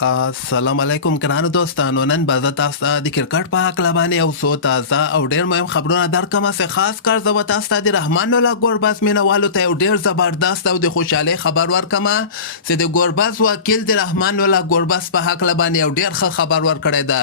السلام علیکم ګرانو دوستانو. نن به زه تاسو ته د کرکټ په هکله باندې یو څو تازه او ډېر مهم خبرونه درکړم. چې خاص کار زه به تاسو ته د رحمان الله ګوربز مینوالو ته یو ډېر زبردست او د خوشحالۍ خبر ورکړم چې د ګوربز وکیل د رحمان الله ګوربز په هکله باندې یو ډېر ښه خبر ورکړی ده.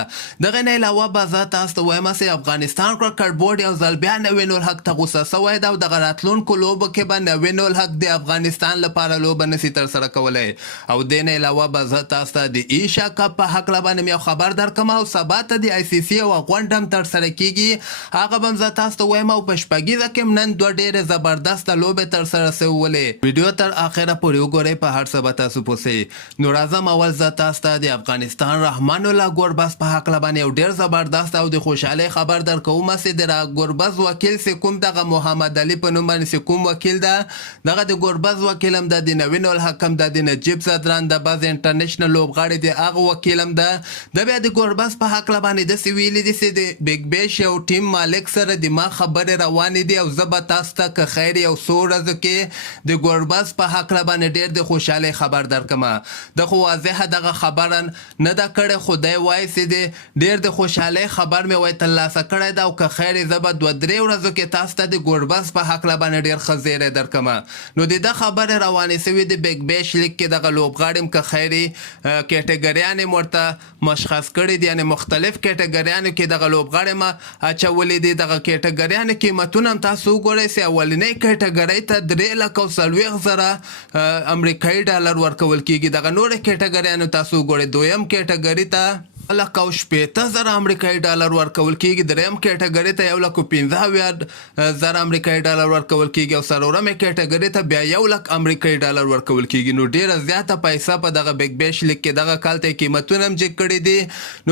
دغه نه علاوه به زه تاسو ته وایم چې افغانستان کرکټ بورډ یو ځل بیا نوین الحق ته غوسه شوی ده او دغه راتلونکو لوبو کې به نوین الحق د افغانستان لپاره لوبه نشي ترسره کولی. او دې نه علاوه به زه تاسو ته د ایشا کپ په هکله باندې یو خبر درکم او سبا ته د آی سی سی یوه غونډه هم ترسره کیږي. هغه به هم زه تاسو ته وایم او په شپږیزه کې هم نن دوه ډېرې زبردسته لوبې ترسره شوولې. ویډیو تر اخره پورې وګورئ، په هر څه به تاسو پوه شئ. نو راځم اول زه تاسو ته د افغانستان رحمان الله ګوربز په هکله باندې یو ډېر زبردست او د خوشحالۍ خبر درکوم چې د ګوربز وکیل چې کوم دغه محمد علي په نوم باندې چې کوم وکیل ده، دغه د ګوربز وکیل هم د نوین الحق هم د نجیب زدران د باز انټرنیشنل لوبغاړي د هغه وکیل هم ده. د بیا د ګوربز په هکله باندې داسې ویلي دي چې د بیګ بیش یو ټیم مالک سره د ما خبرې روانې دي او زه به تاسو ته که خیر یو څو ورځو کې د ګوربز په هکله باندې ډېر د خوشحالۍ خبر درکړم. د خو واضحه دغه خبره نه ده کړې، خو دی وایي چې د ډېر د خوشحالۍ خبر مې وایي ترلاسه کړی ده او که خیر زه به دوه درې ورځو کې تاسو ته د ګوربز په هکله باندې ډېر ښه زیری درکړم. نو د ده خبرې روانې شوي د بیګ بیش لیګ کې دغه لوبغاړي هم که خیر کیټګریانې ورته مشخص کړي دي، یعنې مختلف کیټګریانو کې دغه لوبغاړي ما اچولي دي. دغه کیټګریانو قیمتونه هم تاسو وګورئ چې اولنۍ کیټګرۍ ته 340,000 امریکایي ډالر ورکول کیږي. دغه نورې کیټګریانو تاسو وګورئ، دویم کیټګري ته 1,60,000 امریکایي ډالر ورکول کیږي، دریم کیټګري ته 1,15,000 امریکایي ډالر ورکول کیږي او څلورمې کیټګري ته بیا 1,00,000 امریکایي ډالر ورکول کیږي. نو ډیره زیاته پیسه په دغه بیګ بیش لیګ کې دغه کال ته قیمتونه هم جګ کړي دي.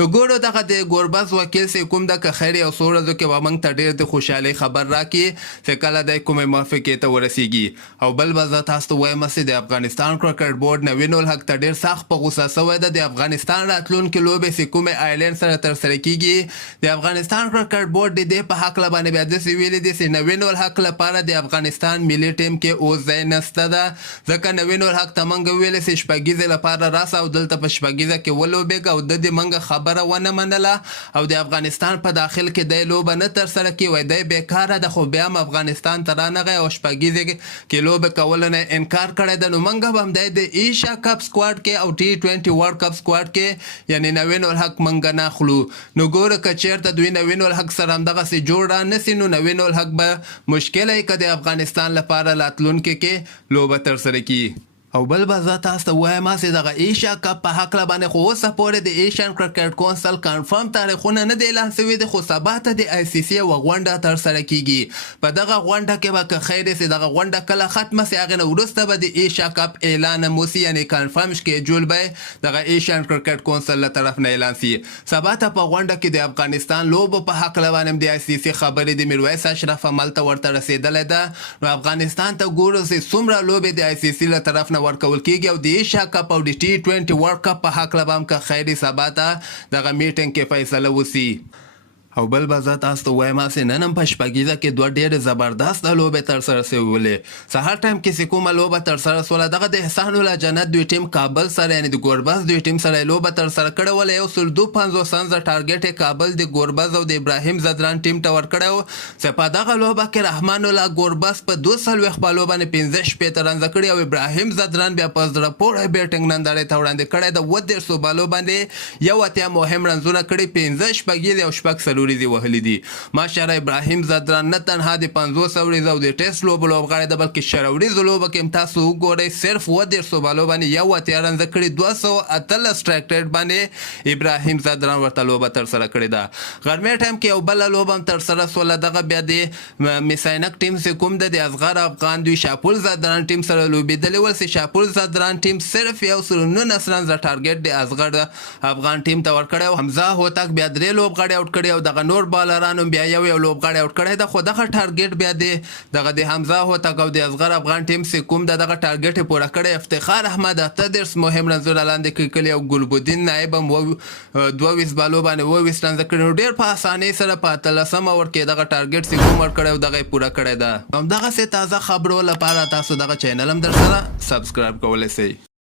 نو ګورو دغه د ګوربز وکیل چې کوم ده که خیر یو څو ورځو کې به موږ ته ډېر د خوشحالۍ خبر راکړي چې کله دی کومې موافقې ته ورسیږي. او بل به زه تاسو ته وایم چې د افغانستان کرکټ بورډ نوین الحق ته ډېر سخت په غوسه شوی ده. د افغانستان راتلونکې لوبې کومې آیلینډ سره ترسره کیږي، د افغانستان کرکټ بورډ د دې په هکله باندې بیا داسې ویلي دي چې نوین الحق لپاره د افغانستان ملي ټیم کې اوس ځای نشته ده، ځکه نوین الحق ته موږ ویلې چې شپږیزې لپاره راسه او دلته په شپږیزه کې ولوبېږه او د دې موږ خبره ونه منله او د افغانستان په داخل کې دی لوبه نه ترسره کړي، وایي دی بېکاره ده. خو بیا هم افغانستان ته رانغی او شپږیزې کې لوبې کولو نه انکار کړی ده. نو موږ به هم دی د ایشیا کپ سکواډ کې او T20 ورلډ کپ سکواډ کې یعنې نوین الحق موږ نه اخلو. نو ګوره که چېرته دوی نوین الحق سره همدغسې جوړ را نسي نو نوین الحق به مشکله یې که د افغانستان لپاره راتلونکي کې لوبه ترسره کړي. او بل به زه تاسو ته وایم چې دغه ایشیا کپ په هکله باندې خو اوسه پورې د ایشین کرکټ کونسل کنفرم تاریخونه نه دی اعلان شوي دي، خو سبا ته د آی سی سی یوه غونډه ترسره کیږي. په دغه غونډه کې به که خیر چې دغه غونډه کله ختمه سي هغې نه وروسته به د ایشیا کپ اعلان هم وسي، یعنې کنفرم شکیجول به دغه ایشین کرکټ کونسل له طرف نه اعلان سي. سبا ته په غونډه کې د افغانستان لوبو په هکله باندې هم د آی سی سی خبرې د میرویس اشرف عمل ته ورته رسېدلی ده. نو افغانستان ته ګورو چې څومره لوبې د آی سی سی له طرف نه ورکول کیږي او د ایشیا کپ او د T20 ورلډ کپ په هکله به هم که خیري سبا ته دغه میټینګ کې فیصله وسي. او بل به زه تاسو ته وایم چې نن هم په شپږیزه کې دوه ډېرې زبردسته لوبې ترسره شوولې. سهار ټایم کې چې کومه لوبه ترسره شوله دغه د احسان الله جنت دوی ټیم کابل سره یعنې د ګوربز دوی ټیم سره یې لوبه ترسره کړې وله. 152 ټارګېټ یې کابل د ګوربز او د ابراهیم زدران ټیم ته ورکړی و چې په دغه لوبه کې رحمان الله ګوربز په 240 بالو باندې 15 رنزه کړي او ابراهیم زدران بیا په زړه پورې بیټینګ نندارې ته وړاندې کړی د 30 بالو باندې 81 مهم رنزونه کړي، 15 شپږیزې او شپږ وريزي وهلي دي. ماشاءالله ابراهیم زدران نه تنها د 50 وريزو او د ټیسټ لوبو لوبغاړی ده بلکې شروریزو لوبه کې هم تاسو وګورئ صرف 30 بالو باندې 81 رنزه کړي، 218 سټرایک ریټ باندې ابراهیم زدران ورته لوبه ترسره کړې ده. غرمې ټایم کې یو بله لوبه هم ترسره شوله، دغه بیا د میساینک ټیم چې کوم ده د اصغر افغان دوی شاپول زدران ټیم سره لوبېدلې ول چې شاپول زدران ټیم صرف 119 رنزه ټارګېټ د اصغر افغان ټیم ته ورکړی و. حمزه هوتک بیا 3 لوبغاړي اوټ کړي او دغه نور بالرانو بیا یو لوبغاړی اوټ کړی ده. خو دغه ټارګېټ بیا دغه د حمزه هوتک او د اصغر افغان ټیم چې کوم ده دغه ټارګېټ یې پوره کړی. افتخار احمد 38 مهم رنزونه لاندې کړي او ګلبدین نایب هم 22 بالو باندې 22 رنزه کړي. نو ډېر په اسانۍ سره په 13 اوور کې دغه ټارګېټ چې کوم ورکړی او دغه یې پوره کړی ده. همدغسې تازه خبرو لپاره تاسو دغه چینل هم در سره سبسکرایب کولی شئ.